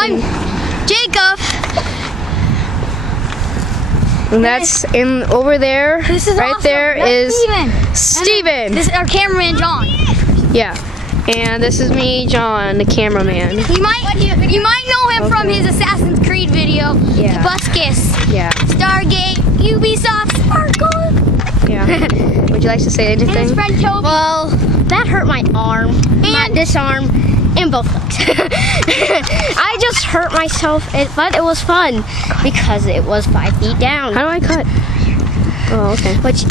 I'm Jacob. And that's over there. This is right awesome. there That's is Steven. This is our cameraman, John. Yeah. And this is me, John, the cameraman. You might know him from his Assassin's Creed video. Yeah. Buscus. Yeah. Stargate. Ubisoft. Sparkle. Yeah. Would you like to say And his anything? friend Toby. Well, that hurt my arm, this arm, and both legs. I just hurt myself, but it was fun because it was 5 feet down. How do I cut? Oh, okay. Which